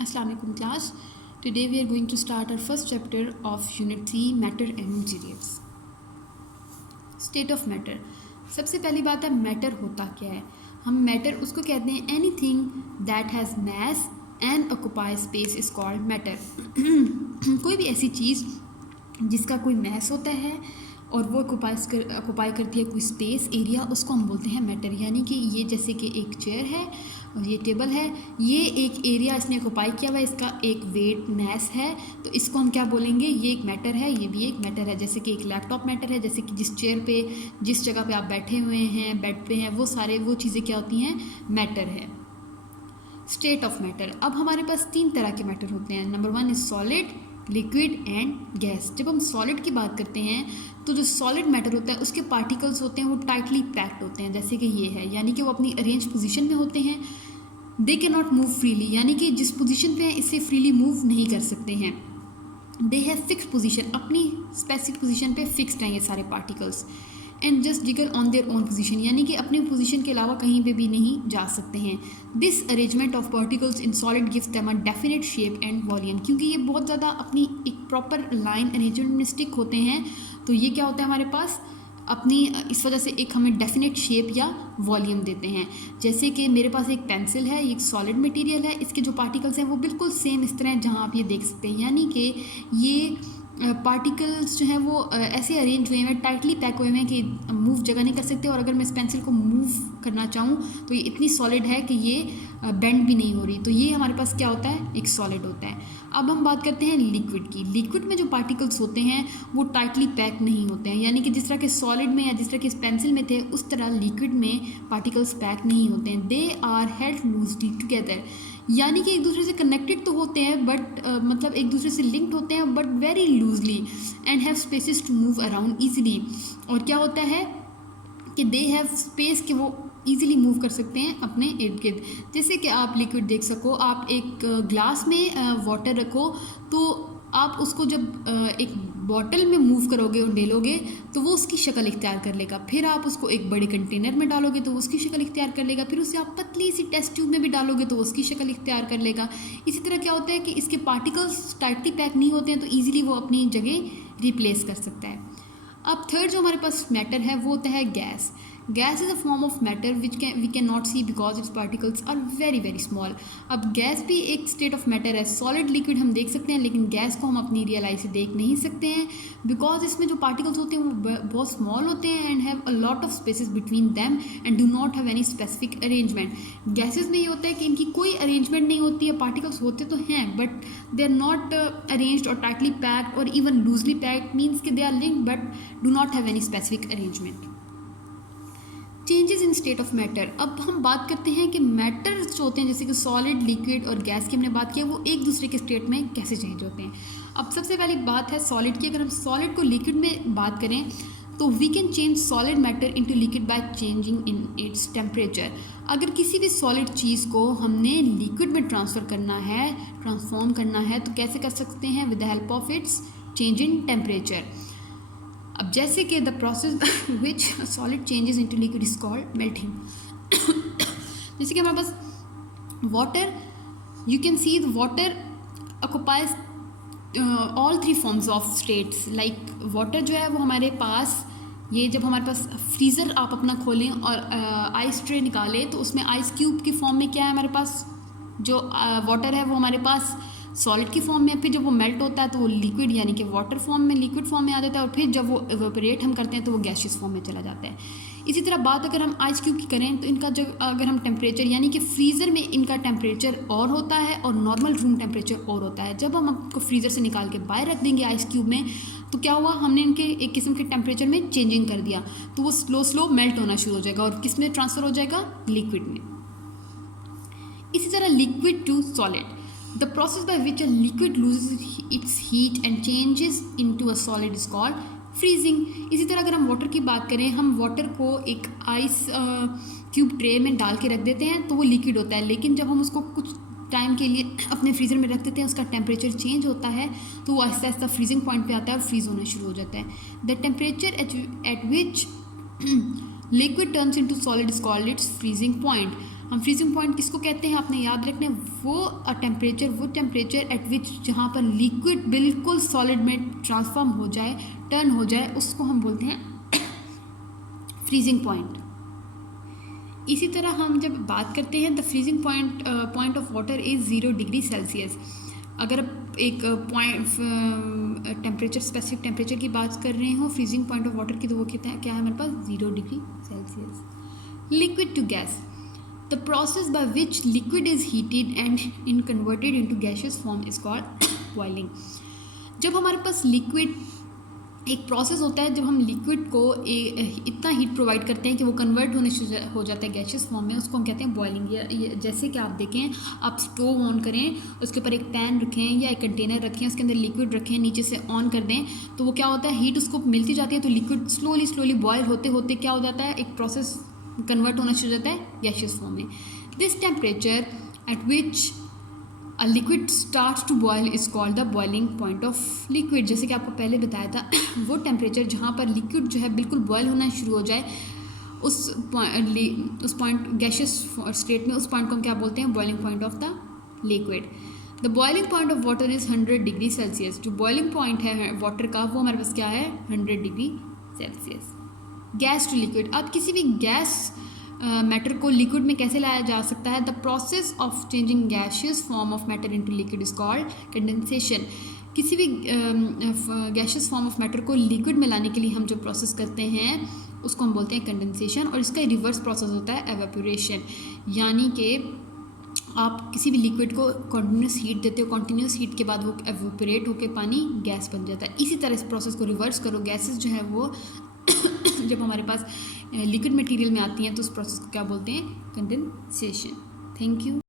Assalamu alaikum class. Today we are going to start our first chapter of Unit 3 Matter and Materials. State of Matter. सबसे पहली बात है matter होता क्या है. हम मैटर उसको कहते हैं anything that has mass and occupy space is called matter. कोई भी ऐसी चीज़ जिसका कोई मैस होता है और वो ऑक्यूपाई करती है कोई स्पेस एरिया, उसको हम बोलते हैं मैटर. यानी कि ये जैसे कि एक चेयर है और ये टेबल है, ये एक एरिया इसने ऑक्यूपाई किया हुआ है, इसका एक वेट मैस है, तो इसको हम क्या बोलेंगे, ये एक मैटर है, ये भी एक मैटर है. जैसे कि एक लैपटॉप मैटर है, जैसे कि जिस चेयर पे जिस जगह पे आप बैठे हुए हैं, बेड पे हैं, वो चीज़ें क्या होती हैं, मैटर है. State of matter. अब हमारे पास 3 तरह के मैटर होते हैं. Number 1 is solid, liquid and gas. जब हम सॉलिड की बात करते हैं तो जो सॉलिड मैटर होता है उसके पार्टिकल्स होते हैं वो टाइटली पैक्ड होते हैं, जैसे कि ये है, यानी कि वो अपनी अरेंज पोजीशन में होते हैं. They can not move freely, यानी कि जिस पोजीशन पे हैं इससे फ्रीली मूव नहीं कर सकते हैं. दे हैव फिक्स पोजीशन, अपनी स्पेसिफिक पोजीशन पे फिक्स्ड हैं ये सारे particles. And just jiggle on their own position, यानी कि अपनी पोजीशन के अलावा कहीं पे भी नहीं जा सकते हैं. This arrangement of particles in solid gives them a definite shape and volume. क्योंकि ये बहुत ज़्यादा अपनी एक प्रॉपर लाइन अरेंजमेंट में स्टिक होते हैं, तो ये क्या होता है हमारे पास अपनी, इस वजह से एक हमें डेफिनेट शेप या वॉल्यूम देते हैं. जैसे कि मेरे पास एक पेंसिल है, ये एक सॉलिड मटेरियल है, इसके जो पार्टिकल्स हैं वो बिल्कुल सेम इस तरह हैं जहाँ आप ये देख सकते हैं. यानी कि ये पार्टिकल्स जो हैं वो ऐसे अरेंज हुए हैं, टाइटली पैक हुए हैं कि मूव जगह नहीं कर सकते. और अगर मैं इस पेंसिल को मूव करना चाहूँ तो ये इतनी सॉलिड है कि ये बेंड भी नहीं हो रही. तो ये हमारे पास क्या होता है, एक सॉलिड होता है. अब हम बात करते हैं लिक्विड की. लिक्विड में जो पार्टिकल्स होते हैं वो टाइटली पैक नहीं होते हैं, यानी कि जिस तरह के सॉलिड में या जिस तरह के इस पेंसिल में थे उस तरह लिक्विड में पार्टिकल्स पैक नहीं होते हैं. They are held loosely together, यानी कि एक दूसरे से कनेक्टेड तो होते हैं बट मतलब एक दूसरे से लिंक्ड होते हैं but very loosely. And have spaces to move around easily. और क्या होता है कि दे हैव स्पेस कि वो ईजिली मूव कर सकते हैं अपने इर्द गिर्द. जैसे कि आप लिक्विड देख सको, आप एक ग्लास में वाटर रखो तो आप उसको जब एक बॉटल में मूव करोगे और डालोगे तो वो उसकी शक्ल इख्तियार कर लेगा. फिर आप उसको एक बड़े कंटेनर में डालोगे तो वो उसकी शक्ल इख्तियार कर लेगा. फिर उसे आप पतली सी टेस्ट ट्यूब में भी डालोगे तो उसकी शक्ल इख्तियार कर लेगा. इसी तरह क्या होता है कि इसके पार्टिकल्स टाइटली पैक नहीं होते हैं तो ईजिली वो अपनी जगह रिप्लेस कर सकता है. अब थर्ड जो हमारे पास मैटर है वो होता है gas. Gas is a form of matter which we can not see because its particles are very very small. अब गैस भी एक स्टेट ऑफ मैटर है. सॉलिड लिक्विड हम देख सकते हैं लेकिन गैस को हम अपनी रियल आई से देख नहीं सकते हैं बिकॉज इसमें जो पार्टिकल्स होते हैं वो बहुत स्मॉल होते हैं and have a lot of spaces between them and do not have any specific arrangement. Gases में ये होता है कि इनकी कोई अरेंजमेंट नहीं होती है. पार्टिकल्स होते तो हैं but they are not arranged और टाइटली पैक्ड और इवन लूजली पैक्ड, मीन्स कि they are linked but do not have any specific arrangement. Changes in state of matter. अब हम बात करते हैं कि मैटर जो होते हैं जैसे कि सॉलिड, लिक्विड और गैस की हमने बात की है, वो एक दूसरे के स्टेट में कैसे चेंज होते हैं. अब सबसे पहली बात है सॉलिड की. अगर हम सॉलिड को लिक्विड में बात करें तो we can change solid matter into liquid by changing in its temperature. अगर किसी भी सॉलिड चीज़ को हमने लिक्विड में ट्रांसफॉर्म करना है तो कैसे कर सकते हैं, with the help of its change in temperature. अब जैसे कि the process which solid changes into liquid is called melting. जैसे कि हमारे पास water, you can see the water occupies all 3 forms of states. Like water जो है वो हमारे पास, ये जब हमारे पास फ्रीज़र आप अपना खोलें और आइस ट्रे निकालें तो उसमें आइस क्यूब की फॉर्म में क्या है हमारे पास, जो वाटर है वो हमारे पास सॉलिड की फॉर्म में. फिर जब वो मेल्ट होता है तो वो लिक्विड यानी कि वाटर फॉर्म में, लिक्विड फॉर्म में आ जाता है. और फिर जब वो इवेपोरेट हम करते हैं तो वो गैसियस फॉर्म में चला जाता है. इसी तरह बात अगर हम आइस क्यूब की करें तो इनका जब अगर हम टेम्परेचर, यानी कि फ्रीज़र में इनका टेम्परेचर और होता है और नॉर्मल रूम टेम्परेचर और होता है. जब हम आपको फ्रीज़र से निकाल के बाहर रख देंगे आइस क्यूब में तो क्या हुआ, हमने इनके एक किस्म के टेम्परेचर में चेंजिंग कर दिया तो वो स्लो मेल्ट होना शुरू हो जाएगा और किस में ट्रांसफ़र हो जाएगा, लिक्विड में. इसी तरह liquid to solid. The process by which a liquid loses its heat and changes into a solid is called freezing. इसी तरह अगर हम वाटर की बात करें, हम वाटर को एक आइस क्यूब ट्रे में डाल के रख देते हैं तो वो लिक्विड होता है. लेकिन जब हम उसको कुछ टाइम के लिए अपने फ्रीज़र में रख देते हैं उसका टेम्परेचर चेंज होता है तो वो आहिस्ता आहिस्ता फ्रीजिंग पॉइंट पे आता है और फ्रीज़ होना शुरू हो जाता है. The temperature at which liquid turns into solid is called its freezing point. हम फ्रीजिंग पॉइंट किसको कहते हैं, आपने याद रखना है, वो टेम्परेचर एट विच जहाँ पर लिक्विड बिल्कुल सॉलिड में ट्रांसफॉर्म हो जाए, टर्न हो जाए, उसको हम बोलते हैं फ्रीजिंग पॉइंट। इसी तरह हम जब बात करते हैं the freezing point of water is 0 degree Celsius. अगर एक टेम्परेचर, स्पेसिफिक टेम्परेचर की बात कर रहे हो फ्रीजिंग पॉइंट ऑफ वाटर की, तो वो क्या है हमारे पास 0 degree Celsius. Liquid to gas, the process by which liquid is heated and converted into gaseous form is called boiling. जब हमारे पास लिक्विड, एक प्रोसेस होता है जब हम लिक्विड को इतना हीट प्रोवाइड करते हैं कि वो कन्वर्ट हो जाता है गैसियस फॉर्म में, उसको हम कहते हैं बॉइलिंग। ये जैसे कि आप देखें, आप स्टोव ऑन करें, उसके ऊपर एक पैन रखें या एक कंटेनर रखें, उसके अंदर लिक्विड रखें, नीचे से ऑन कर दें, तो वो क्या होता है, हीट उसको मिलती जाती है, तो लिक्विड स्लोली बॉयल होते होते क्या हो जाता है, एक प्रोसेस कन्वर्ट होना शुरू हो जाता है गैसियस फॉर्म में। This temperature at which a liquid starts to boil is called the boiling point of liquid. जैसे कि आपको पहले बताया था वो टेम्परेचर जहाँ पर लिक्विड जो है बिल्कुल बॉयल होना शुरू हो जाए, उस पॉइंट गैसियस स्टेट में, उस पॉइंट को हम क्या बोलते हैं, boiling point of the liquid. The boiling point of water is 100 degree Celsius. जो बॉइलिंग पॉइंट है वाटर का वो हमारे पास क्या है, 100 degree Celsius. Gas to liquid, अब किसी भी गैस मैटर को लिक्विड में कैसे लाया जा सकता है, the process of changing gaseous form of matter into liquid is called condensation. किसी भी गैसियस फॉर्म ऑफ मैटर को लिक्विड में लाने के लिए हम जो प्रोसेस करते हैं उसको हम बोलते हैं कंडेंसेशन, और इसका रिवर्स प्रोसेस होता है एवेपोरेशन। यानी कि आप किसी भी लिक्विड को कॉन्टीन्यूस हीट देते हो, कॉन्टीन्यूस हीट के बाद वो एवेपोरेट होकर पानी गैस बन जाता है। इसी तरह इस प्रोसेस को रिवर्स करो, गैसेस जो है वो जब हमारे पास लिक्विड मटेरियल में आती हैं तो उस प्रोसेस को क्या बोलते हैं, कंडेंसेशन। Thank you.